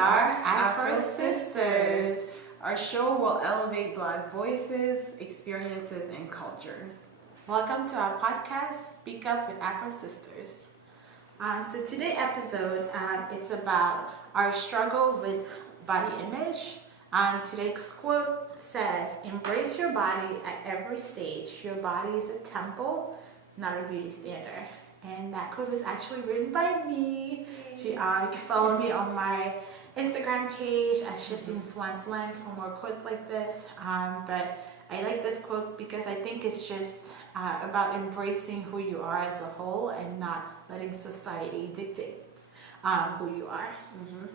are Afrosistas. Our show will elevate Black voices, experiences, and cultures. Welcome to our podcast, Speak Up with Afrosisters. So today's episode, it's about our struggle with body image. Today's quote says, "Embrace your body at every stage. Your body is a temple, not a beauty standard." And that quote was actually written by me. You can follow me on my Instagram page at Shifting Swan's Lens for more quotes like this. But I like this quote because I think it's just about embracing who you are as a whole and not letting society dictate who you are. Mm-hmm.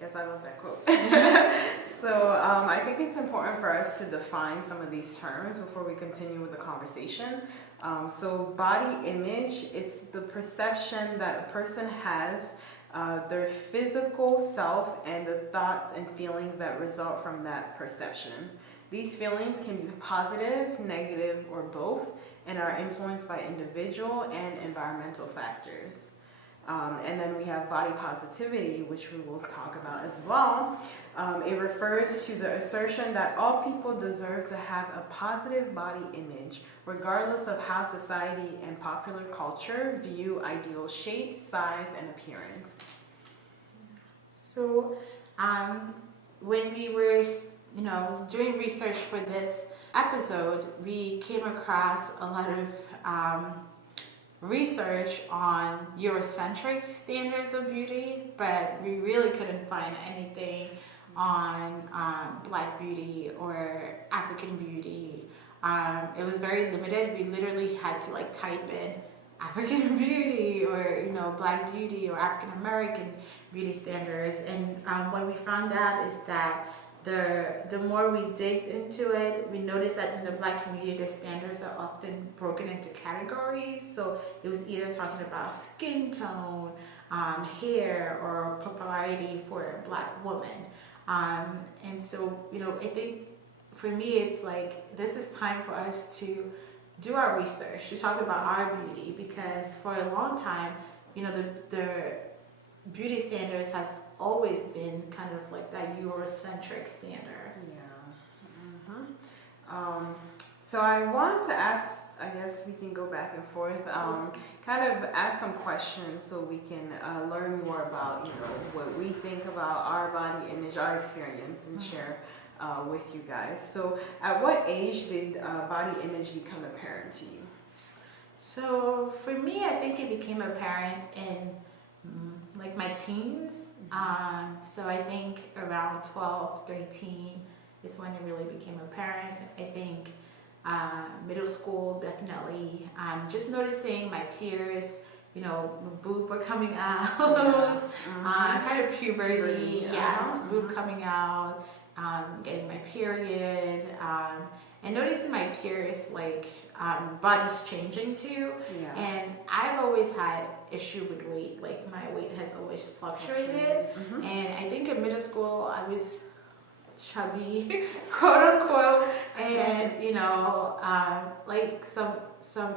Yes, I love that quote. I think it's important for us to define some of these terms before we continue with the conversation. So body image, it's the perception that a person has, their physical self, and the thoughts and feelings that result from that perception. These feelings can be positive, negative, or both, and are influenced by individual and environmental factors. And then we have body positivity, which we will talk about as well. It refers to the assertion that all people deserve to have a positive body image, regardless of how society and popular culture view ideal shape, size, and appearance. So, when we were, doing research for this episode, we came across a lot of research on Eurocentric standards of beauty, but we really couldn't find anything on Black beauty or African beauty. It was very limited. We literally had to type in African beauty or Black beauty or African American beauty standards, and what we found out is that the more we dig into it, we noticed that in the Black community, the standards are often broken into categories. So it was either talking about skin tone, hair, or popularity for a Black woman. And so, I think for me, it's this is time for us to do our research, to talk about our beauty, because for a long time, the beauty standards has always been kind of like that Eurocentric standard. Yeah. Mm-hmm. So I want to ask, I guess we can go back and forth, kind of ask some questions so we can learn more about, what we think about our body image, our experience, and share with you guys. So at what age did body image become apparent to you? So for me, I think it became apparent in my teens. So I think around 12, 13 is when it really became apparent. I think middle school, definitely. Just noticing my peers, boob were coming out, kind of puberty, boob coming out, getting my period, and noticing my peers bodies changing too. Yeah. And I've always had issue with weight. My weight has always fluctuated. Mm-hmm. And I think in middle school I was chubby, quote unquote, and some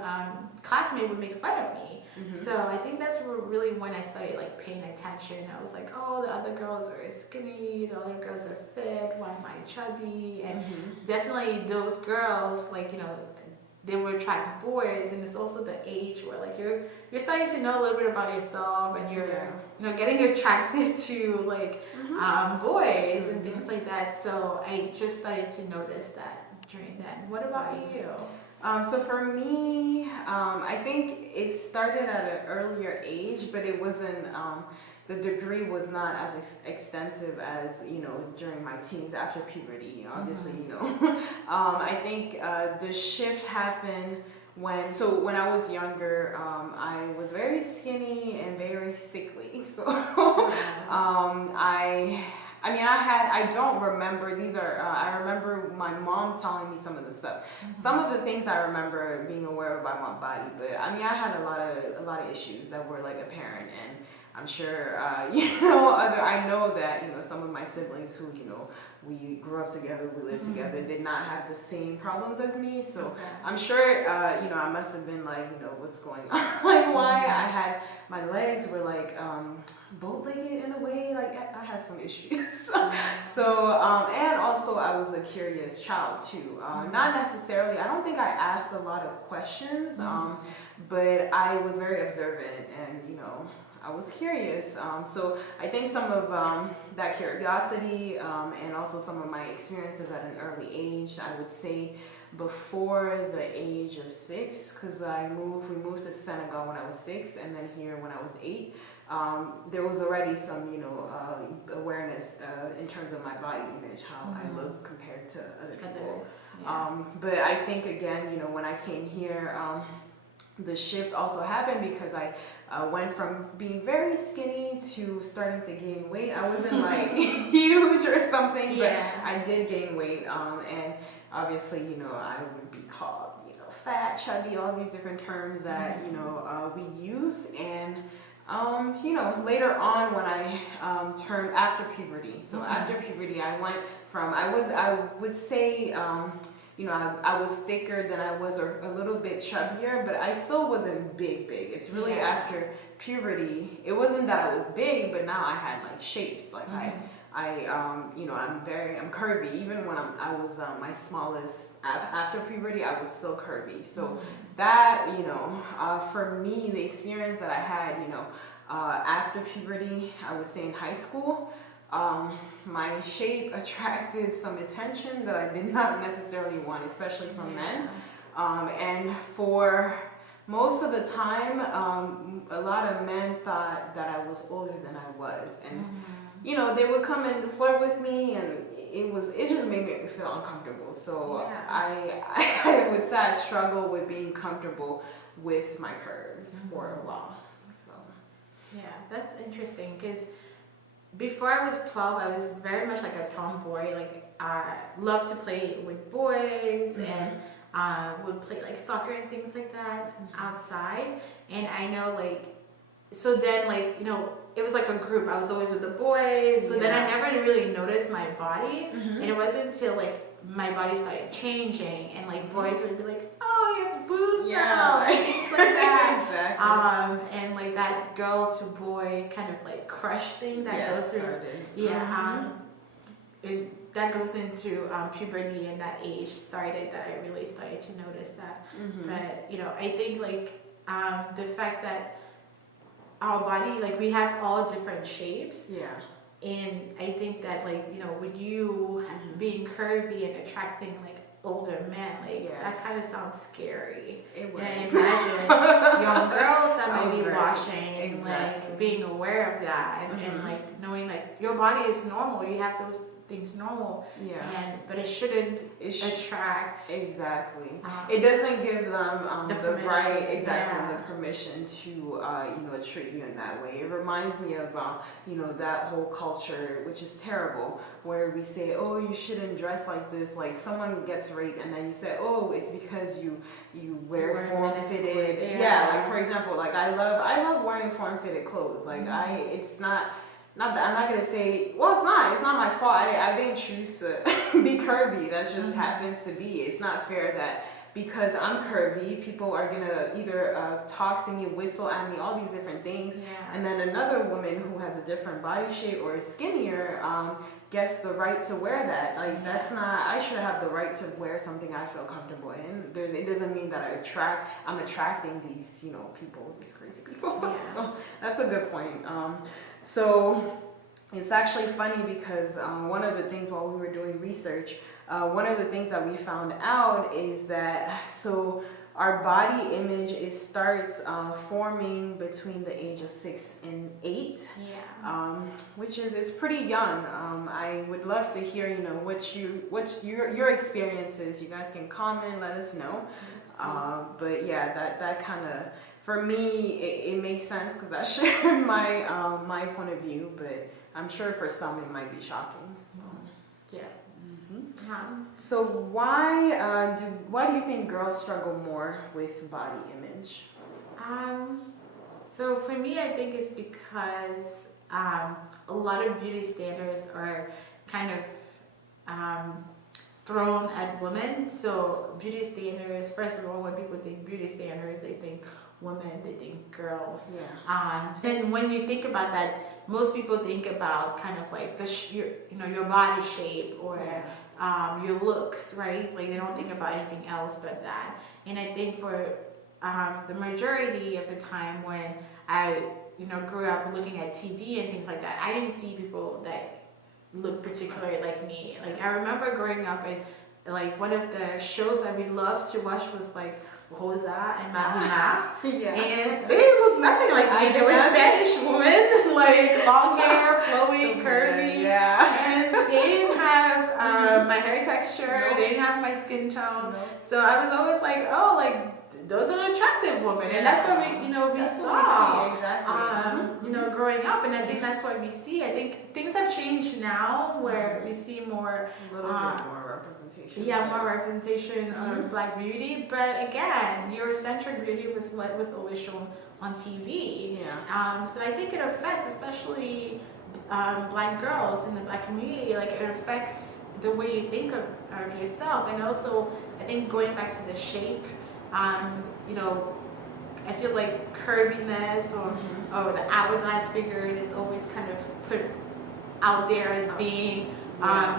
classmates would make fun of me. Mm-hmm. So I think that's really when I started paying attention. I was like, oh, the other girls are skinny, the other girls are fit, why am I chubby? And definitely those girls, they were attract boys, and it's also the age where you're starting to know a little bit about yourself, and you're getting attracted to boys and things like that. So I just started to notice that during then. What about you? So for me, I think it started at an earlier age, but it wasn't, the degree was not as extensive as, during my teens after puberty, obviously, I think the shift happened when I was younger, I was very skinny and very sickly. So I don't remember, I remember my mom telling me some of the stuff. Some of the things I remember being aware of about my body, but I had a lot of issues that were apparent, and I'm sure, I know that, some of my siblings who, we grew up together, we lived together, did not have the same problems as me. So I'm sure, I must have been like, what's going on? Like, why I had, my legs were like bow-legged in a way. Like, I had some issues. So, and also I was a curious child too. Not necessarily, I don't think I asked a lot of questions, but I was very observant and, I was curious. So I think some of that curiosity and also some of my experiences at an early age, I would say before the age of 6, because we moved to Senegal when I was 6 and then here when I was 8. There was already some, awareness in terms of my body image, how I look compared to other people. But I think again, when I came here, the shift also happened because I went from being very skinny to starting to gain weight. I wasn't like huge or something, but I did gain weight. And obviously, I would be called, fat, chubby, all these different terms that, we use. And, later on when I turned after puberty. So after puberty, I went from, I would say, I was thicker than I was, or a little bit chubbier, but I still wasn't big. It's really after puberty. It wasn't that I was big, but now I had like shapes. Like I'm curvy. Even when I was my smallest after puberty, I was still curvy. So that, for me, the experience that I had, after puberty, I would say in high school, my shape attracted some attention that I did not necessarily want, especially from men. And for most of the time, a lot of men thought that I was older than I was. And, they would come and flirt with me, and it just made me feel uncomfortable. So I would say I struggled with being comfortable with my curves for a while. So. Yeah, that's interesting because before I was 12, I was very much like a tomboy. Like, I loved to play with boys and would play like soccer and things like that outside. And I know, like, so then, like, it was like a group. I was always with the boys. So then I never really noticed my body. And it wasn't until, like, my body started changing and, like, boys would be like, oh, you have boobs now, and things like that. Exactly. And, like, that girl to boy kind of, like, crush thing that goes through. That goes into puberty, and that age started that I really started to notice that. But, I think, like, the fact that our body, like, we have all different shapes. And I think that, like, with you being curvy and attracting, like, older men, like, that kind of sounds scary. It was. And I imagine young girls that might be watching and, like, being aware of that and, like, knowing, like, your body is normal. You have those things normal. But it shouldn't attract. Exactly. It doesn't give them the right, the permission to, treat you in that way. It reminds me of, that whole culture, which is terrible, where we say, oh, you shouldn't dress like this. Like, someone gets raped and then you say, oh, it's because you wear form-fitted. Like, for example, like, I love wearing form-fitted clothes. Like, it's not that I'm not gonna say, well, it's not my fault. I didn't choose to be curvy. That just happens to be. It's not fair that because I'm curvy, people are gonna either talk to me, whistle at me, all these different things, and then another woman who has a different body shape or is skinnier gets the right to wear that. Like, that's not. I should have the right to wear something I feel comfortable in. It doesn't mean that I'm attracting these, people, these crazy people. So that's a good point. So it's actually funny because one of the things while we were doing research, one of the things that we found out is that our body image starts forming between the age of 6 and 8, which is pretty young. I would love to hear what your experiences. You guys can comment, let us know. But that kind of. For me, it makes sense because I share my point of view, but I'm sure for some it might be shocking. So why do you think girls struggle more with body image? So for me, I think it's because a lot of beauty standards are kind of um, thrown at women. So beauty standards, first of all, when people think beauty standards, they think women, they think girls. Yeah. Then when you think about that, most people think about kind of like your body shape or your looks, right? Like they don't think about anything else but that. And I think for the majority of the time when I grew up looking at TV and things like that, I didn't see people that look particularly like me. Like I remember growing up and like one of the shows that we loved to watch was like Rosa and Marina. Yeah. And they didn't look nothing like me. They were Spanish women, like long hair, flowy, curvy. Yeah. And they didn't have my hair texture. They didn't have my skin tone. So I was always like, oh, like those are attractive women, and that's what we saw. Exactly. Growing up, and I think that's what we see. I think things have changed now, where we see more, a little bit more representation. Yeah, more representation of Black beauty. But again, Eurocentric beauty was what was always shown on TV. Yeah. So I think it affects, especially Black girls in the Black community. Like it affects the way you think of yourself, and also I think going back to the shape. I feel like curviness or the hourglass figure is always kind of put out there as being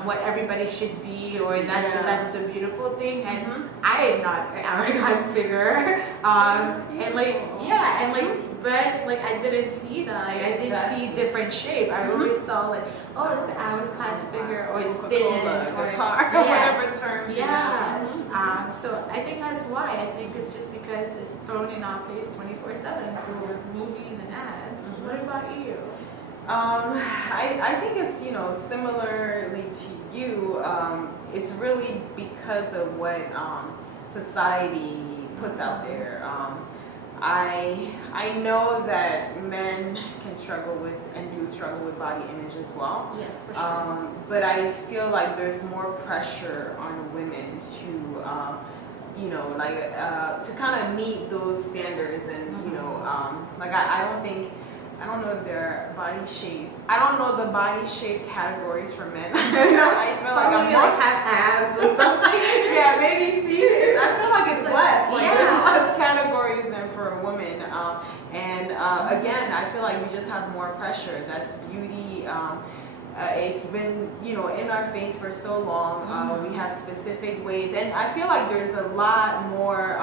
what everybody should be, or that's the beautiful thing. And I am not an hourglass figure. But like I didn't see that. Like, I did see different shape. I always saw like, oh, it's the hourglass figure, or it's thin, or whatever term. Yes. So I think that's why. I think it's just because it's thrown in our face 24/7 through movies and ads. What about you? I think it's, similarly to you, it's really because of what society puts out there. I know that men can struggle with and do struggle with body image as well. Yes, for sure. But I feel like there's more pressure on women to to kind of meet those standards, and I don't know if there are body shapes. I don't know the body shape categories for men. I feel like I'm more have abs or something. Yeah, maybe see. I feel like it's less. Like there's less categories than for a woman. Again, I feel like we just have more pressure. That's beauty. It's been, in our face for so long. We have specific ways, and I feel like there's a lot more.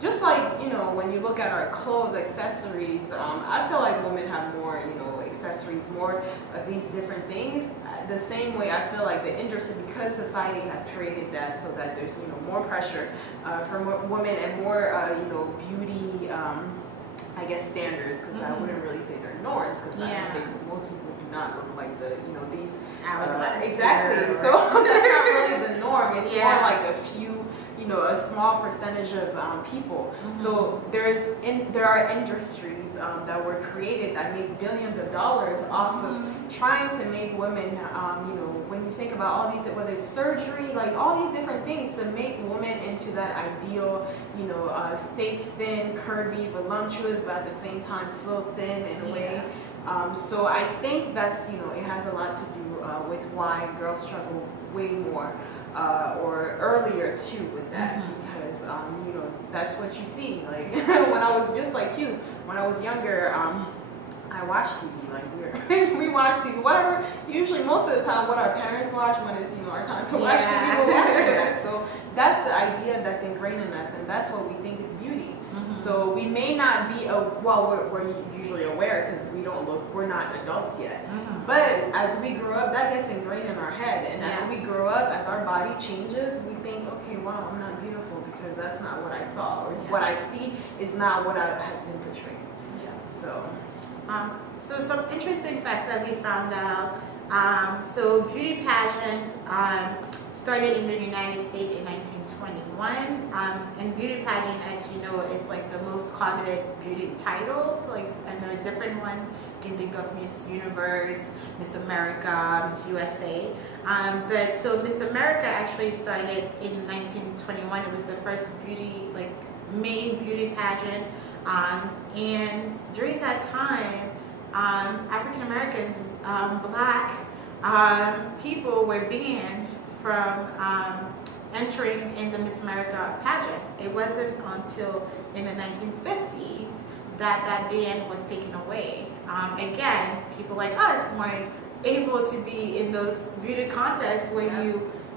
Just like, when you look at our clothes, accessories, I feel like women have more, accessories, more of these different things. The same way I feel like the industry, because society has created that so that there's, more pressure from women and more, beauty, I guess, standards, because I wouldn't really say they're norms, because I don't think most people do not look like these hourglass. Exactly. So that's not really the norm. It's more like a few, a small percentage of people. So there are industries that were created that make billions of dollars off of trying to make women, when you think about all these, whether it's surgery, like all these different things to make women into that ideal, thick, thin, curvy, voluptuous, but at the same time still thin in a way. So I think that's, it has a lot to do with why girls struggle way more or earlier too with that, because that's what you see. Like when I was just like you, when I was younger, I watched TV. Like we watch TV, whatever. Usually, most of the time, what our parents watch when it's our time to watch TV, we're watching that. So that's the idea that's ingrained in us, and that's what we think is beauty. So we may not be we're usually aware because we're not adults yet. But as we grow up, that gets ingrained in our head, and as we grow up, as our body changes, we think, okay, wow, I'm not beautiful because that's not what I saw, or what I see is not what has been portrayed. So some interesting facts that we found out. So beauty pageant started in the United States in 1921. And beauty pageant, as you know, is like the most coveted beauty titles. Like, I know a different one. You can think of Miss Universe, Miss America, Miss USA. But so Miss America actually started in 1921. It was the first beauty main beauty pageant. And during that time, African Americans, black people were banned from entering in the Miss America pageant. It wasn't until in the 1950s that that ban was taken away. Again, people like us weren't able to be in those beauty contests where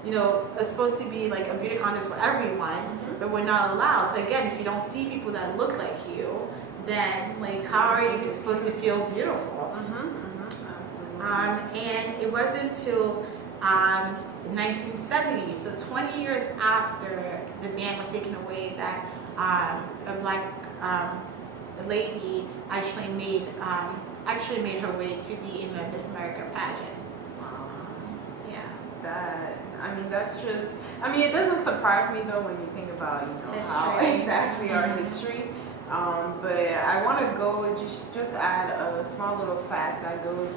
you know, are supposed to be like a beauty contest for everyone, but we're not allowed. So again, if you don't see people that look like you, then like how are you supposed to feel beautiful? And it wasn't until 1970, so 20 years after the ban was taken away, that a black lady actually made her way to be in the Miss America pageant. That's just, it doesn't surprise me though when you think about, how exactly our history. But I want to go and just add a small little fact that goes,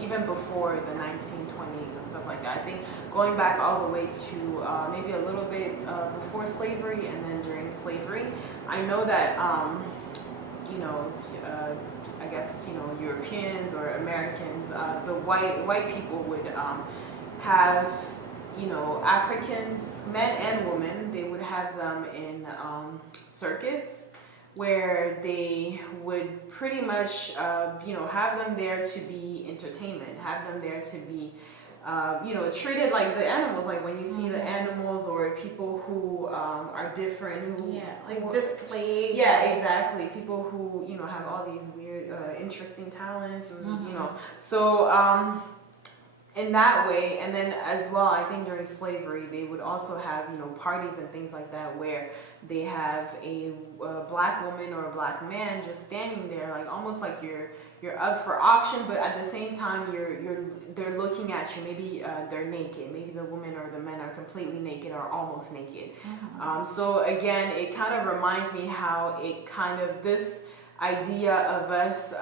even before the 1920s and stuff like that. I think going back all the way to maybe a little bit before slavery and then during slavery, I know that, I guess, Europeans or Americans, the white people would have, Africans, men and women, they would have them in circuits where they would pretty much, have them there to be entertainment, have them there to be, treated like the animals, like when you see the animals or people who are different, displayed. Yeah, exactly. People who, have all these weird, interesting talents, and, so, in that way, and then as well, I think during slavery, they would also have, parties and things like that where they have a black woman or a black man just standing there, like almost like you're up for auction, but at the same time, they're looking at you. Maybe they're naked. Maybe the women or the men are completely naked or almost naked. So again, it kind of reminds me how it kind of this idea of us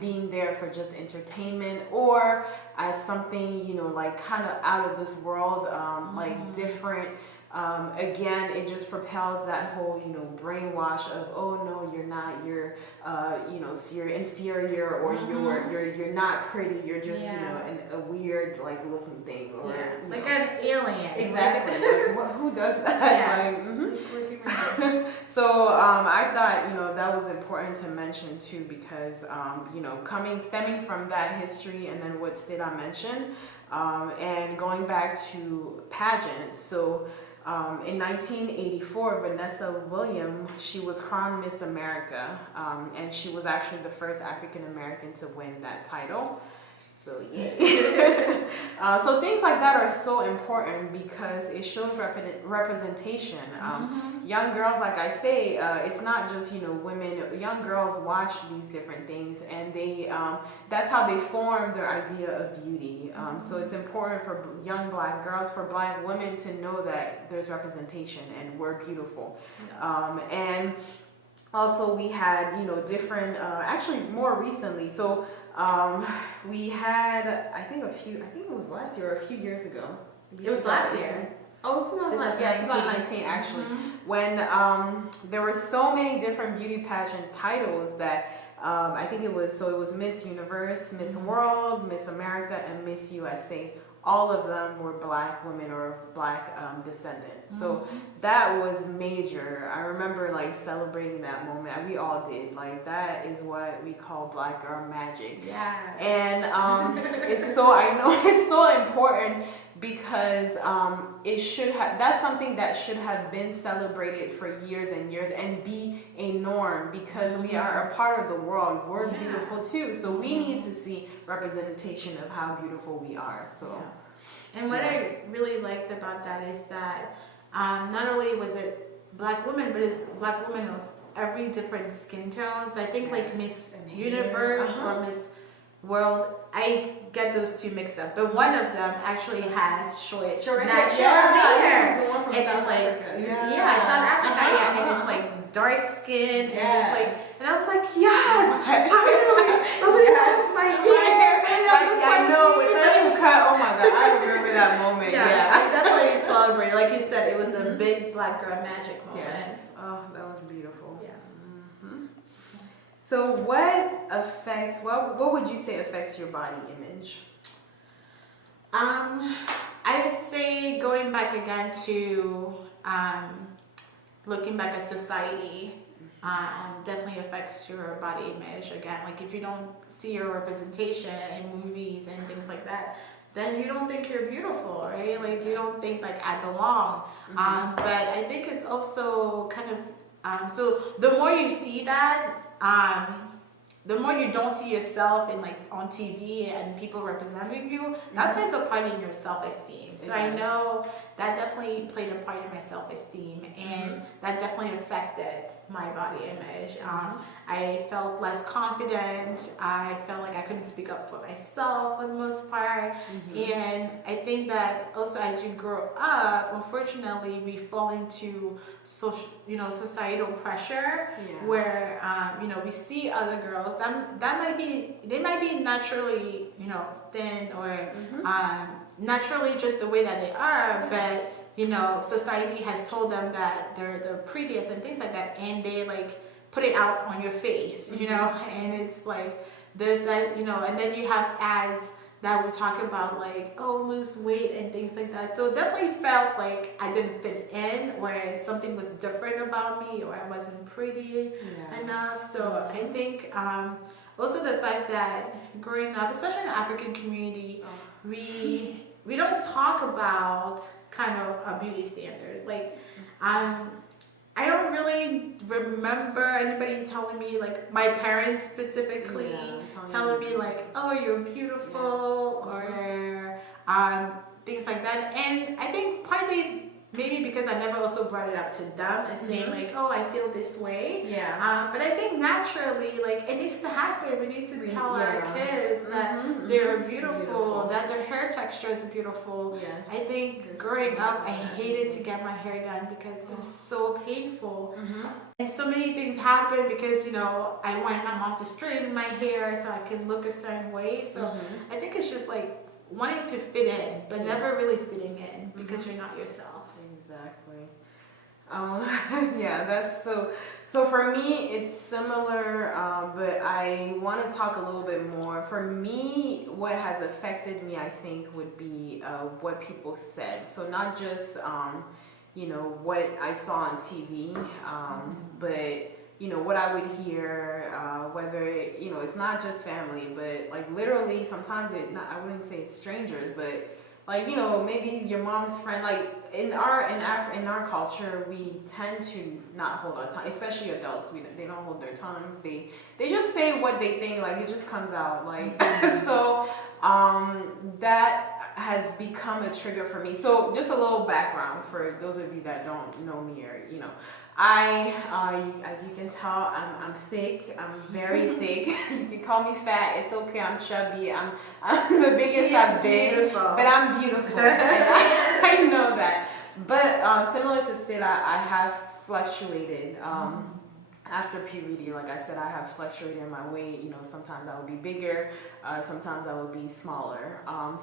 being there for just entertainment or as something, like kind of out of this world, like different. Again, it just propels that whole, brainwash of, oh no, you're not, you're, so you're inferior or you're not pretty, you're just, a weird like looking thing or like an alien. Exactly. Like, who does that? Yes. So I thought, that was important to mention too because, stemming from that history and then what Stida mentioned, and going back to pageants. So in 1984, Vanessa Williams, she was crowned Miss America, and she was actually the first African American to win that title. So yeah. So things like that are so important because it shows representation. Young girls, like I say, it's not just women. Young girls watch these different things, and they that's how they form their idea of beauty. So it's important for young black girls, for black women to know that there's representation and we're beautiful. Yes. And also we had different. Actually, more recently, so. We had, I think it was last year or a few years ago. It was last year. Oh, 2019 actually. When there were so many different beauty pageant titles that I think it was Miss Universe, Miss World, Miss America, and Miss USA. All of them were black women or black descendants. So that was major. I remember like celebrating that moment. We all did. Like that is what we call Black Girl Magic. Yeah. And it's so important because that's something that should have been celebrated for years and years and be a norm because we are a part of the world. We're beautiful too. So we need to see representation of how beautiful we are. So, and what I really liked about that is that not only was it black women, but it's black women of every different skin tone. So I think like Miss Universe or Miss World, I get those two mixed up, but one of them actually has short hair, and it's like South Africa, and it's like dark skin, and it's like, and I was like, yes, finally, somebody has my hair, somebody that looks like me. It's a cut. Oh my god, I remember that moment. I definitely celebrated. Like you said, it was a big black girl magic moment. Yes. Oh, that was beautiful. Yes. So what would you say affects your body image? I would say going back again to looking back at society definitely affects your body image. Again, like if you don't see your representation in movies and things like that, then you don't think you're beautiful, right? Like you don't think like I belong. But I think it's also kind of so the more you see that, the more you don't see yourself in like on TV and people representing you, that plays a part in your self-esteem. So I know that definitely played a part in my self-esteem, and that definitely affected my body image. I felt less confident. I felt like I couldn't speak up for myself for the most part. And I think that also as you grow up, unfortunately, we fall into societal pressure where we see other girls they might be naturally thin or naturally just the way that they are, but society has told them that they're the prettiest and things like that, and they like put it out on your face, and it's like there's that, and then you have ads that would talk about like, oh, lose weight and things like that. So it definitely felt like I didn't fit in, or something was different about me, or I wasn't pretty enough. So I think also the fact that growing up, especially in the African community, we don't talk about kind of beauty standards. Like I don't really remember anybody telling me, like my parents specifically, telling me like, oh, you're beautiful, or things like that. And I think partly maybe because I never also brought it up to them and saying like, oh, I feel this way. But I think naturally, like it needs to happen. We need to tell our kids that they're beautiful, that their hair texture is beautiful. I think growing up, I hated to get my hair done because it was so painful. And so many things happened because, I wanted my mom to straighten my hair so I can look a certain way. So I think it's just like wanting to fit in, but never really fitting in because you're not yourself. Exactly. That's so for me it's similar, but I want to talk a little bit more. For me, what has affected me, I think, would be what people said. So not just what I saw on TV, but what I would hear, whether it's not just family, but like literally sometimes I wouldn't say it's strangers, but like maybe your mom's friend. Like in our culture, we tend to not hold our tongue, especially adults. They don't hold their tongues. They just say what they think. Like it just comes out. Like so that has become a trigger for me. So just a little background for those of you that don't know me, or I, as you can tell, I'm thick. I'm very thick. You can call me fat. It's okay. I'm chubby. I'm the biggest I've been. Beautiful. But I'm beautiful. I know that. But similar to Stella, I have fluctuated. After puberty, like I said, I have fluctuated in my weight. Sometimes I will be bigger. Sometimes I will be smaller.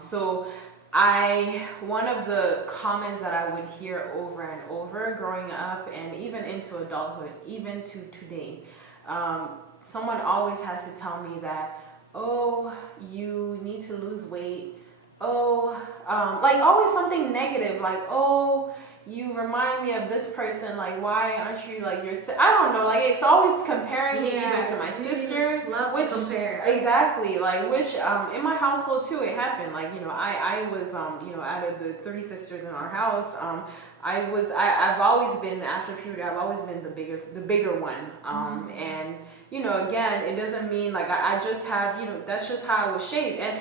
So one of the comments that I would hear over and over growing up and even into adulthood, even to today, someone always has to tell me that, oh, you need to lose weight. Oh, like always something negative, like, oh, you remind me of this person, like why aren't you like your I don't know, like it's always comparing me either to my sisters, which compare. Exactly, like which in my household too it happened, like I was out of the 3 sisters in our house, I've always been, after puberty, I've always been the bigger one, and again, it doesn't mean like I just have, that's just how I was shaped. And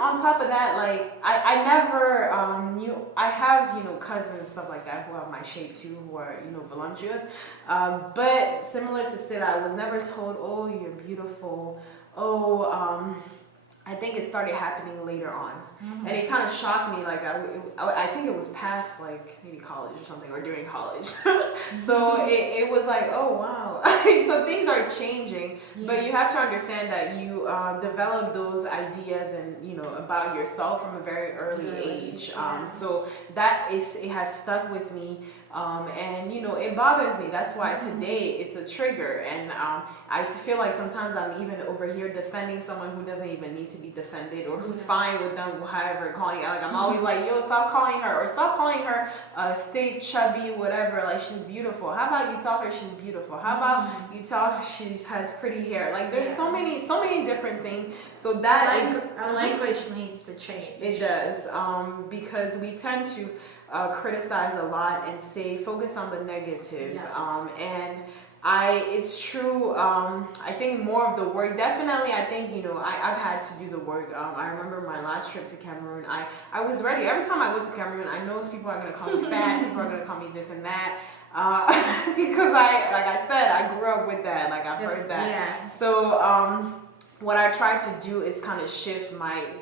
on top of that, like I never knew, I have, cousins and stuff like that who have my shape too, who are, voluptuous. But similar to Stella, I was never told, oh, you're beautiful. Oh, I think it started happening later on. Mm-hmm. And it kind of shocked me. Like, I think it was past, like, maybe college or something, or during college. So it was like, oh, wow. So things are changing. Yeah. But you have to understand that you develop those ideas and, you know, about yourself from a very early age. So it has stuck with me. And, you know, it bothers me. That's why today it's a trigger. And I feel like sometimes I'm even over here defending someone who doesn't even need to be defended, or who's fine with them, however, calling it. Like, I'm always like, yo, stop calling her, or stop calling her thick, chubby, whatever. Like, she's beautiful. How about you tell her she's beautiful? How about you tell her she has pretty hair? Like, there's so many different things. So that our language needs to change. It does, because we tend to criticize a lot and focus on the negative. And it's true. I think more of the work, definitely. I think, you know, I've had to do the work. I remember my last trip to Cameroon. I was ready. Every time I went to Cameroon, I know people are going to call me fat, people are going to call me this and that. Because like I said, I grew up with that. Like, I've heard that. Yeah. So what I try to do is kind of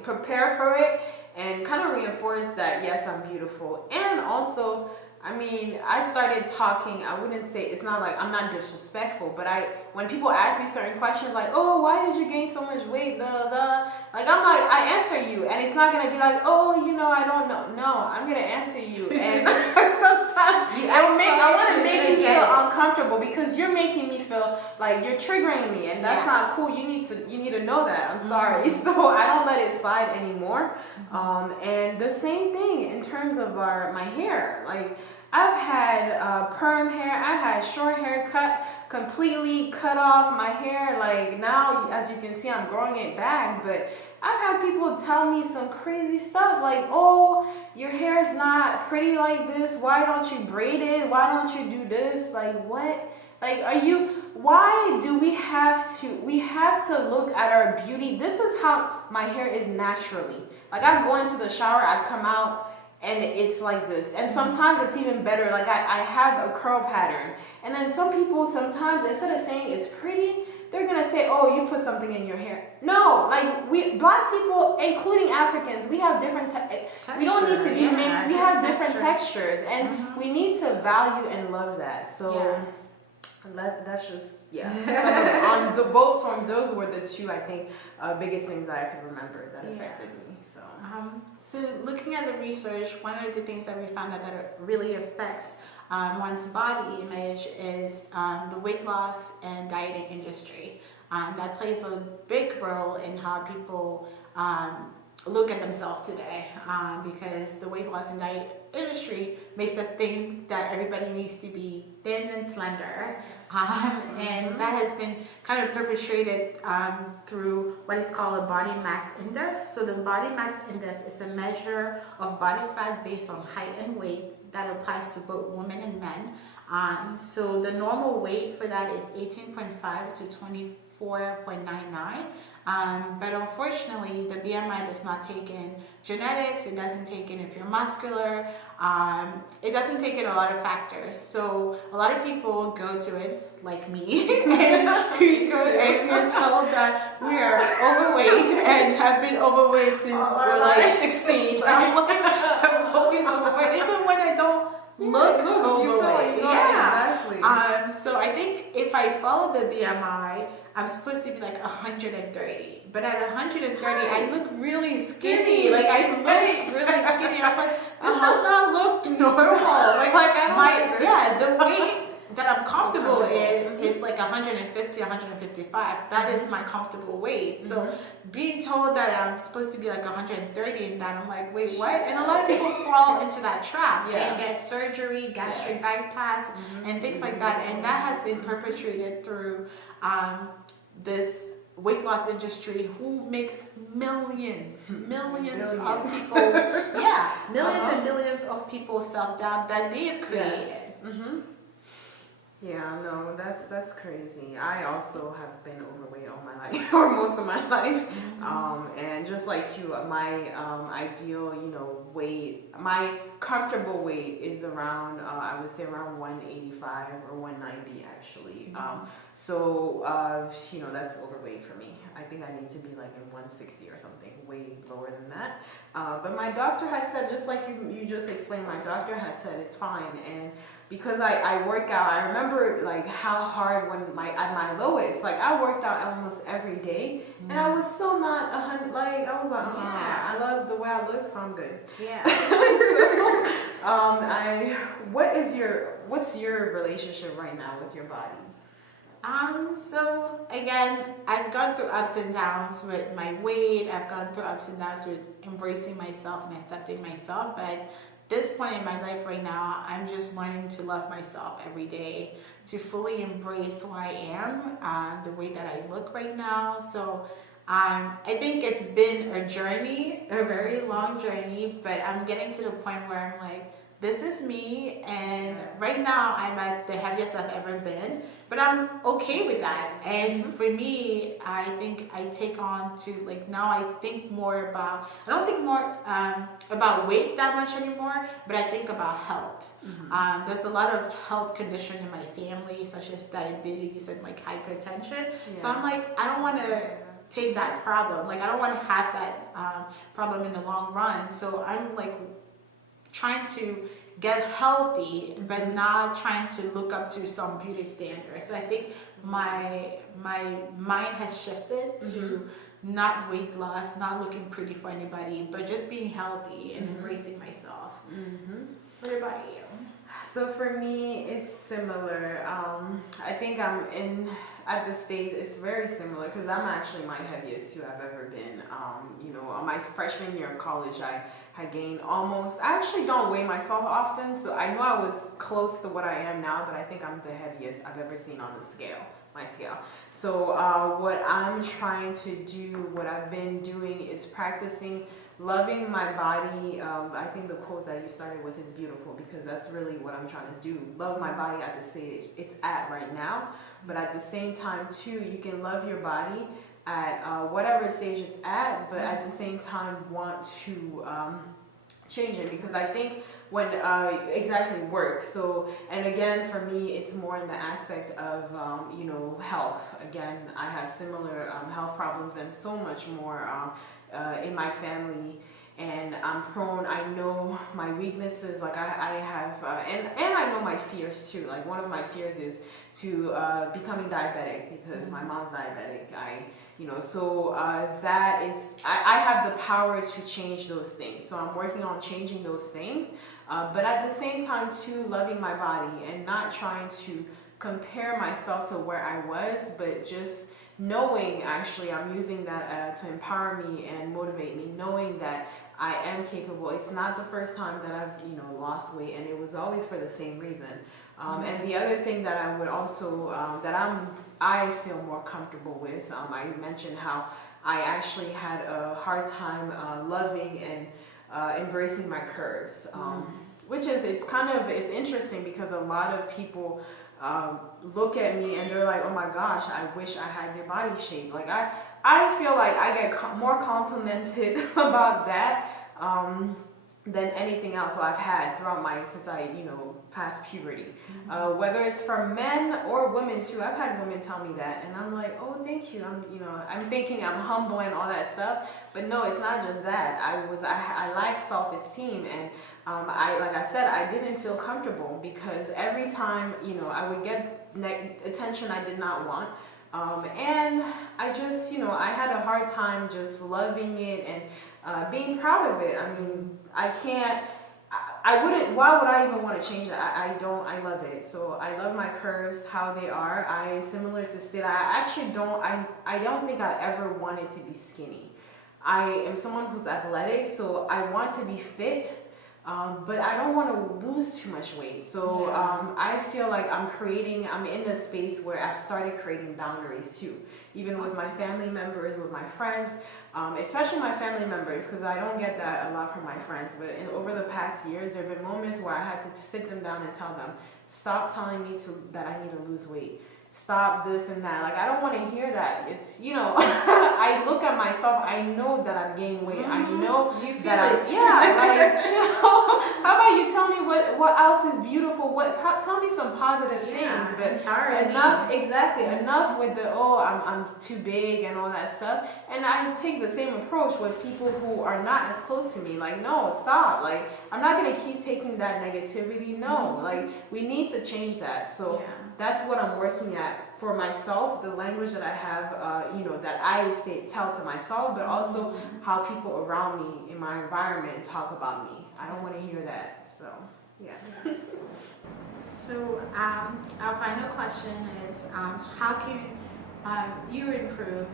prepare for it, and kind of reinforce that, yes, I'm beautiful. And also, I mean, I started talking, I wouldn't say, it's not like, I'm not disrespectful, but when people ask me certain questions, like, oh, why did you gain so much weight, like, I'm like, I answer you, and it's not going to be like, oh, you know, I don't know. No, I'm going to answer you, and sometimes I want to make you feel uncomfortable, because you're making me feel like you're triggering me, and that's not cool. You need to know that. I'm sorry. So I don't let it slide anymore. And the same thing in terms of my hair. Like, I've had perm hair, I've had short hair, completely cut off my hair. Like, now, as you can see, I'm growing it back, but I've had people tell me some crazy stuff like, oh, your hair is not pretty like this, why don't you braid it, why don't you do this? Like, what? Like, why do we have to look at our beauty? This is how my hair is naturally. Like, I go into the shower, I come out, and it's like this. And sometimes it's even better. Like, I have a curl pattern. And then some people, sometimes, instead of saying it's pretty, they're going to say, oh, you put something in your hair. No, like, Black people, including Africans, we have different, we don't need to be mixed. We have different textures. And we need to value and love that. So that's just, on the both terms, those were the two, I think, biggest things that I could remember that affected me. So looking at the research, one of the things that we found out that really affects one's body image is the weight loss and dieting industry. That plays a big role in how people look at themselves today, because the weight loss and diet industry makes us think that everybody needs to be thin and slender, and that has been kind of perpetrated through what is called a body mass index. So the body mass index is a measure of body fat based on height and weight that applies to both women and men. So the normal weight for that is 18.5 to 24.99. But unfortunately, the BMI does not take in genetics, it doesn't take in if you're muscular, it doesn't take in a lot of factors. So a lot of people go to it, like me, and we're told that we are overweight and have been overweight since we're like 16. I'm always overweight, even when I don't look overweight. Exactly. So I think if I follow the BMI, I'm supposed to be like 130, but at 130, I look really skinny. Like, I look really skinny. I'm like, this does not look normal. The weight that I'm comfortable in is like 150, 155. That is my comfortable weight. So being told that I'm supposed to be like 130 and that, I'm like, wait, what? And a lot of people fall into that trap and get surgery, gastric bypass, and things like that. And that has been perpetrated through this weight loss industry, who makes millions of people's millions and millions of people's self-doubt that they've created. Yeah, no, that's crazy. I also have been overweight all my life, or most of my life, and just like you, my ideal, weight, my comfortable weight is around, I would say around 185 or 190 actually. That's overweight for me. I think I need to be like in 160 or something, way lower than that. But my doctor has said, just like you just explained, my doctor has said it's fine, and because I work out, I remember like how hard when at my lowest, like I worked out almost every day, and I was still not 100. Like I was like, I love the way I look, so I'm good. Yeah. What's your relationship right now with your body? So again, I've gone through ups and downs with my weight. I've gone through ups and downs with embracing myself and accepting myself. But at this point in my life right now, I'm just learning to love myself every day, to fully embrace who I am, the way that I look right now. So I think it's been a journey, a very long journey, but I'm getting to the point where I'm like, this is me, and right now I'm at the heaviest I've ever been, but I'm okay with that. And for me, I think I take on to, like, now I think more about, I don't think more about weight that much anymore, but I think about health. There's a lot of health conditions in my family, such as diabetes and like hypertension. So I'm like, I don't want to take that problem. Like, I don't want to have that problem in the long run. So I'm like trying to get healthy, but not trying to look up to some beauty standards. So I think my mind has shifted to not weight loss, not looking pretty for anybody, but just being healthy and embracing myself. What about you? So for me, it's similar. I think I'm at the stage, it's very similar because I'm actually my heaviest too I've ever been. My freshman year of college, I gained almost, I actually don't weigh myself often, so I know I was close to what I am now, but I think I'm the heaviest I've ever seen on the scale, my scale. So what I'm trying to do, what I've been doing is practicing loving my body. I think the quote that you started with is beautiful because that's really what I'm trying to do. Love my body at the stage it's at right now, but at the same time too, you can love your body at whatever stage it's at, but at the same time want to change it, because I think when exactly work. So, and again, for me, it's more in the aspect of health. Again, I have similar health problems and so much more in my family, and I'm prone. I know my weaknesses. Like I have, and I know my fears too. Like one of my fears is to becoming diabetic because my mom's diabetic. That is, I have the power to change those things. So I'm working on changing those things, but at the same time too, loving my body and not trying to compare myself to where I was, but just knowing, actually, I'm using that to empower me and motivate me, knowing that I am capable. It's not the first time that I've, lost weight, and it was always for the same reason. And the other thing that I would also, I feel more comfortable with, I mentioned how I actually had a hard time loving and embracing my curves, which is, it's interesting because a lot of people look at me and they're like, oh my gosh, I wish I had your body shape. Like I feel like I get more complimented about that than anything else I've had throughout since I past puberty. Whether it's from men or women too. I've had women tell me that, and I'm like, oh, thank you. I'm thinking I'm humble and all that stuff, but no, it's not just that. I lack self-esteem, and like I said, I didn't feel comfortable because every time I would get attention I did not want. And I just, I had a hard time just loving it and being proud of it. I mean, I wouldn't, why would I even want to change it? I love it. So I love my curves, how they are. Similar to Stid, I don't think I ever wanted to be skinny. I am someone who's athletic, so I want to be fit, But I don't want to lose too much weight. So I feel like I'm in a space where I've started creating boundaries too, even with my family members, with my friends, especially my family members, because I don't get that a lot from my friends. But over the past years, there have been moments where I had to sit them down and tell them, stop telling me that I need to lose weight. Stop this and that. Like, I don't want to hear that. It's, I look at myself, I know that I'm gaining weight. I know you feel that it. How about you tell me what else is beautiful? Tell me some positive things. But enough with the, I'm too big and all that stuff. And I take the same approach with people who are not as close to me. Like, no, stop. Like, I'm not going to keep taking that negativity. No, like, we need to change that. So that's what I'm working at for myself, the language that I have, that I tell to myself, but also how people around me in my environment talk about me. I don't want to hear that. So, yeah. So our final question is, how can you improve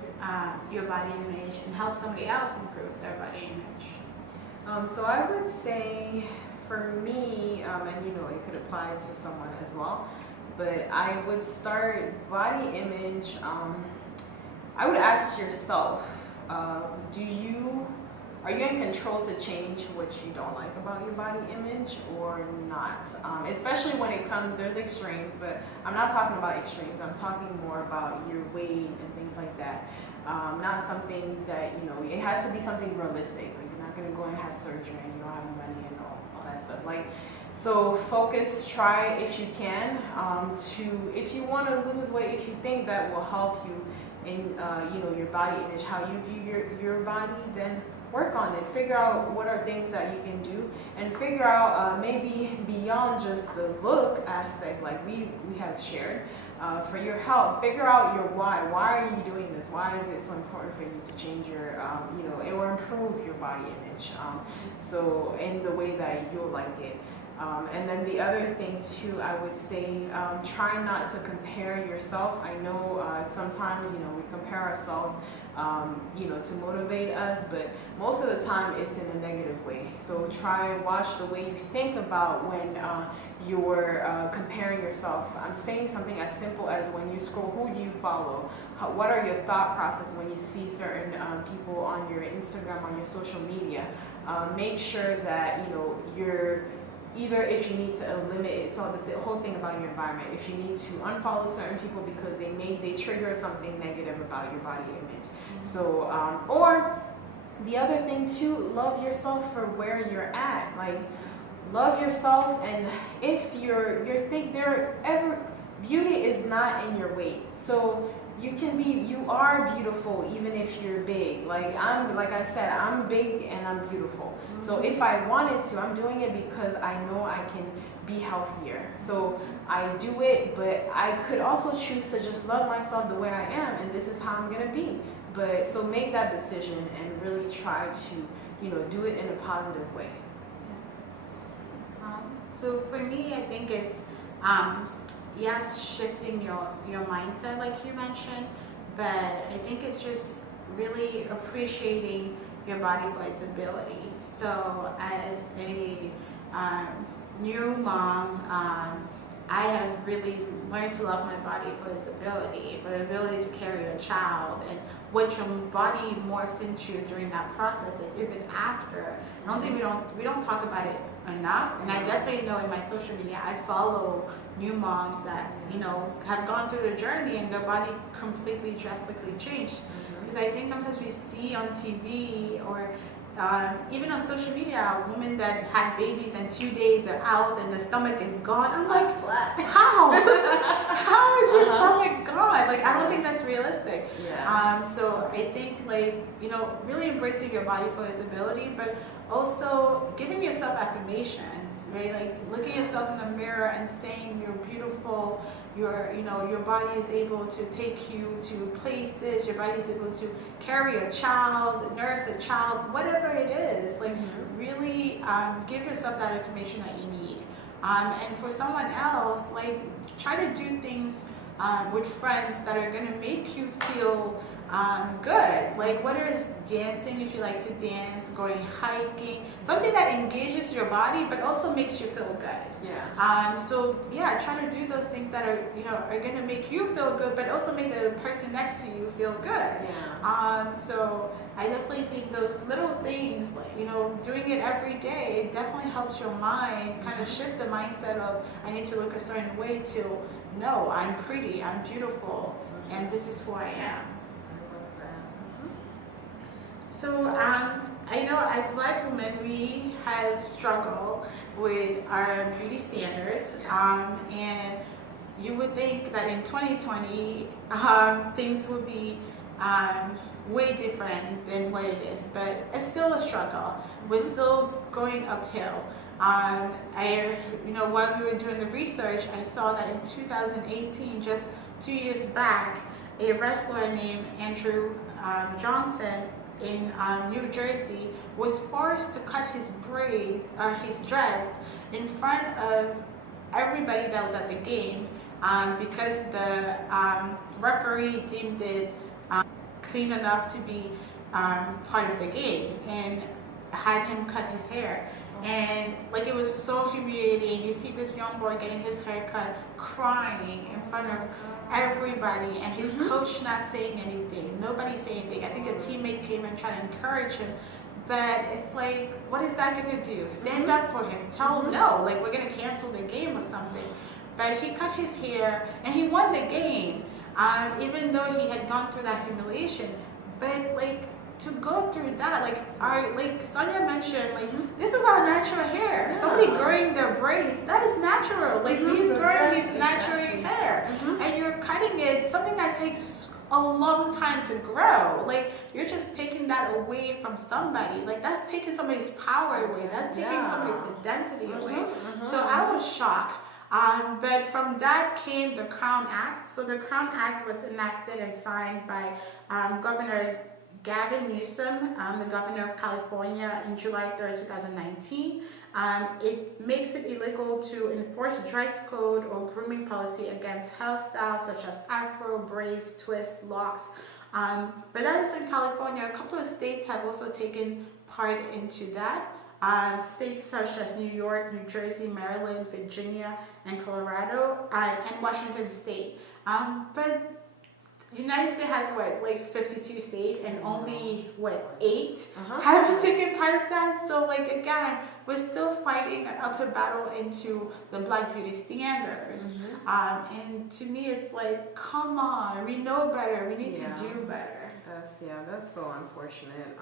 your body image and help somebody else improve their body image? So I would say, for me, and it could apply to someone as well, but I would start body image. I would ask yourself, are you in control to change what you don't like about your body image or not? Especially when it comes, there's extremes, but I'm not talking about extremes. I'm talking more about your weight and things like that. Not something that, it has to be something realistic. Like, you're not going to go and have surgery and you don't have money and all that stuff. Like, so focus, try if you can, if you want to lose weight, if you think that will help you in, your body image, how you view your body, then work on it. Figure out what are things that you can do, and figure out maybe beyond just the look aspect, like we have shared, for your health. Figure out your why. Why are you doing this? Why is it so important for you to change your, it will improve your body image, so in the way that you'll like it. And then the other thing too, I would say, try not to compare yourself. I know sometimes, we compare ourselves, to motivate us, but most of the time it's in a negative way. So watch the way you think about when you're comparing yourself. I'm saying something as simple as when you scroll, who do you follow? What are your thought process when you see certain people on your Instagram, on your social media? Make sure that, you're either, if you need to eliminate, it's all the whole thing about your environment. If you need to unfollow certain people because they trigger something negative about your body image. So, or the other thing too, love yourself for where you're at. Like, love yourself, and if beauty is not in your weight. So you are beautiful even if you're big. Like I said, I'm big and I'm beautiful. So if I wanted to, I'm doing it because I know I can be healthier. So I do it, but I could also choose to just love myself the way I am, and this is how I'm gonna be. But so make that decision and really try to, do it in a positive way. So for me, I think it's yes, shifting your mindset, like you mentioned, but I think it's just really appreciating your body for its abilities. So as a new mom, I have really learned to love my body for its ability, for the ability to carry a child, and what your body morphs into during that process, and even after. I don't think we don't talk about it enough, and I definitely know in my social media I follow new moms that have gone through the journey and their body completely drastically changed. Because I think sometimes we see on TV or even on social media, women that had babies and 2 days they're out and the stomach is gone. I'm like, how? How is your stomach gone? Like, I don't think that's realistic. Yeah. So I think really embracing your body for its ability, but also giving yourself affirmations, right? Like looking yourself in the mirror and saying you're beautiful. Your body is able to take you to places. Your body is able to carry a child, nurse a child, whatever it is. Like really give yourself that information that you need. And for someone else, like try to do things with friends that are going to make you feel good. Like whether it's dancing, if you like to dance, going hiking, something that engages your body but also makes you feel good. Yeah. So yeah, try to do those things that are are gonna make you feel good, but also make the person next to you feel good. Yeah. So I definitely think those little things, like doing it every day, it definitely helps your mind kind of shift the mindset of I need to look a certain way to no, I'm pretty, I'm beautiful, and this is who I am. So I know as Black women, we have struggled with our beauty standards, and you would think that in 2020 things would be way different than what it is, but it's still a struggle. We're still going uphill. While we were doing the research, I saw that in 2018, just 2 years back, a wrestler named Andrew Johnson in New Jersey was forced to cut his braids or his dreads in front of everybody that was at the game because the referee deemed it clean enough to be part of the game and had him cut his hair. And like it was so humiliating. You see this young boy getting his hair cut, crying in front of everybody, and his coach not saying anything. Nobody saying anything. I think a teammate came and tried to encourage him. But it's like, what is that going to do? Stand up for him. Tell him no, like we're going to cancel the game or something. But he cut his hair and he won the game, even though he had gone through that humiliation. But like to go through that, like Sonia mentioned, like this is our natural hair. Yeah. Somebody growing their braids, that is natural. Like he's growing his natural hair, and you're cutting it, something that takes a long time to grow. Like you're just taking that away from somebody. Like that's taking somebody's power away. That's taking somebody's identity away. So I was shocked. But from that came the Crown Act. So the Crown Act was enacted and signed by Governor Gavin Newsom, the governor of California, in July 3rd, 2019. It makes it illegal to enforce dress code or grooming policy against hairstyles such as afro, braids, twists, locks. But that is in California. A couple of states have also taken part into that. States such as New York, New Jersey, Maryland, Virginia, and Colorado, and Washington State. But the United States has like 52 states, and only 8 have taken part of that. So like again, we're still fighting an uphill battle into the Black beauty standards. And to me, it's like, come on, we know better. We need to do better. That's so unfortunate.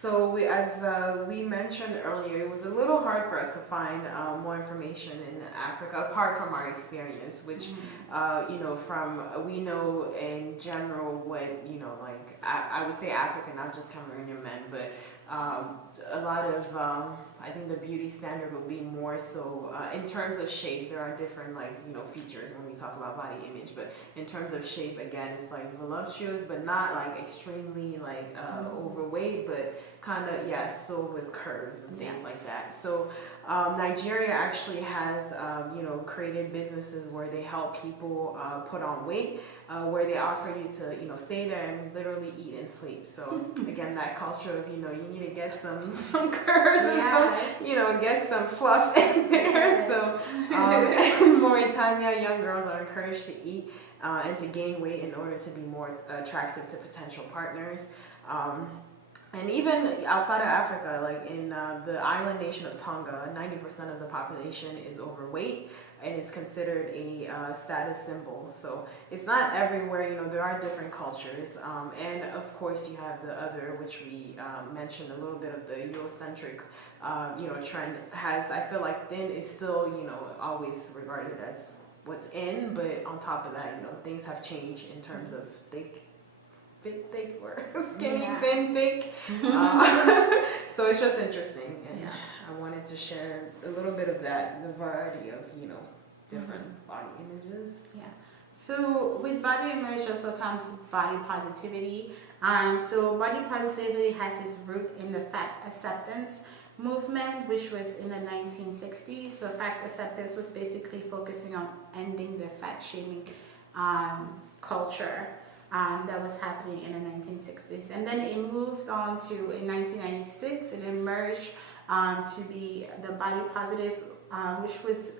So as we mentioned earlier, it was a little hard for us to find more information in Africa apart from our experience, which we know in general what like I would say Africa, not just Cameroonian men, but a lot of I think the beauty standard would be more so in terms of shape. There are different features when we talk about body image, but in terms of shape, again, it's like voluptuous, but not like extremely overweight, but kind of still with curves and things like that. So Nigeria actually has created businesses where they help people put on weight, where they offer you to stay there and literally eat and sleep. So again, that culture of you need to get some curves and some get some fluff in there. So in Mauritania, young girls are encouraged to eat and to gain weight in order to be more attractive to potential partners. And even outside of Africa, like in the island nation of Tonga, 90% of the population is overweight and is considered a status symbol. So it's not everywhere, there are different cultures. And of course you have the other, which we mentioned a little bit of the Eurocentric, trend I feel like thin is still, always regarded as what's in, but on top of that, things have changed in terms of fit, thick, or skinny, thin, thick. So it's just interesting, and I wanted to share a little bit of that, the variety of different body images. So with body image also comes body positivity. So body positivity has its root in the fat acceptance movement, which was in the 1960s. So fat acceptance was basically focusing on ending the fat shaming culture. that was happening in the 1960s. And then it moved on to, in 1996, it emerged to be the body positive, which was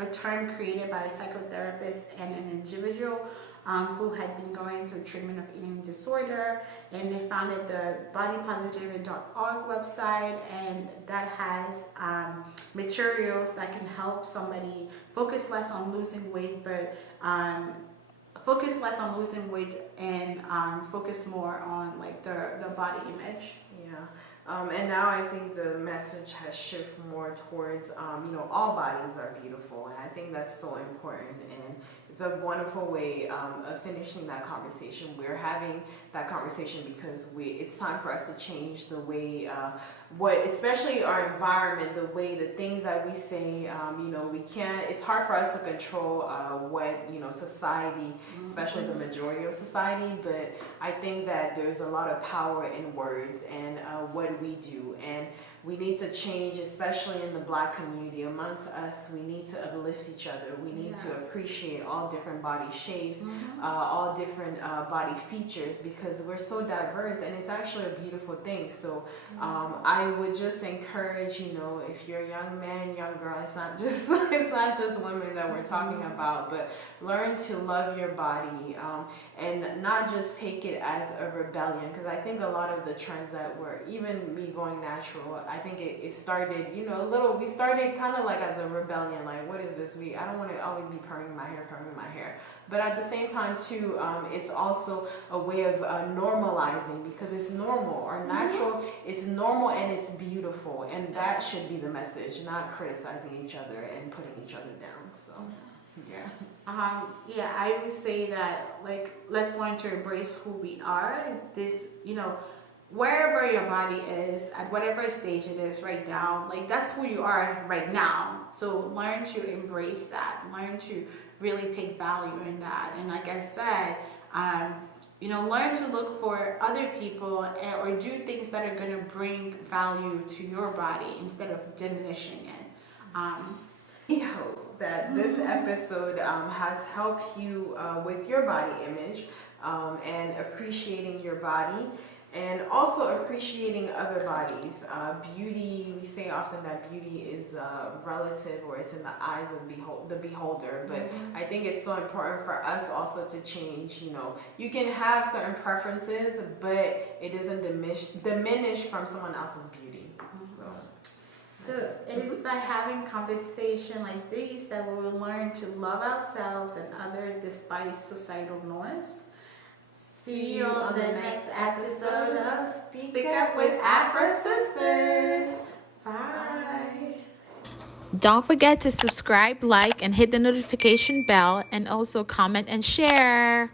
a term created by a psychotherapist and an individual who had been going through treatment of eating disorder, and they founded the bodypositivity.org website, and that has materials that can help somebody focus less on losing weight, but focus less on losing weight and focus more on like the body image. Yeah. And now I think the message has shifted more towards, all bodies are beautiful. And I think that's so important. And it's a wonderful way of finishing that conversation. We're having that conversation because it's time for us to change the way, especially our environment, the way, the things that we say, we can't, it's hard for us to control what, society, especially the majority of society, but I think that there's a lot of power in words and what we do, and we need to change, especially in the Black community. Amongst us, we need to uplift each other. We need to appreciate all different body shapes, all different body features, because we're so diverse, and it's actually a beautiful thing. So I would just encourage, if you're a young man, young girl, it's not just women that we're talking about, but learn to love your body and not just take it as a rebellion, because I think a lot of the trends that were, even me going natural, I think it started, we started kind of like as a rebellion, like, what is this? I don't want to always be perming my hair. But at the same time, too, it's also a way of normalizing, because it's normal or natural. It's normal and it's beautiful, and that should be the message, not criticizing each other and putting each other down. So, yeah. I would say that, like, let's learn to embrace who we are. This, wherever your body is, at whatever stage it is right now, like, that's who you are right now. So learn to embrace that. Learn to really take value in that. And like I said, learn to look for other people or do things that are going to bring value to your body instead of diminishing it. We hope that this episode has helped you with your body image and appreciating your body, and also appreciating other bodies. Beauty, we say often that beauty is relative, or it's in the eyes of the beholder, but I think it's so important for us also to change. You can have certain preferences, but it doesn't diminish from someone else's beauty. So it is by having conversation like these that we will learn to love ourselves and others despite societal norms. See you on the next episode of Speak Up with Afrosistas. Bye. Don't forget to subscribe, like, and hit the notification bell, and also comment and share.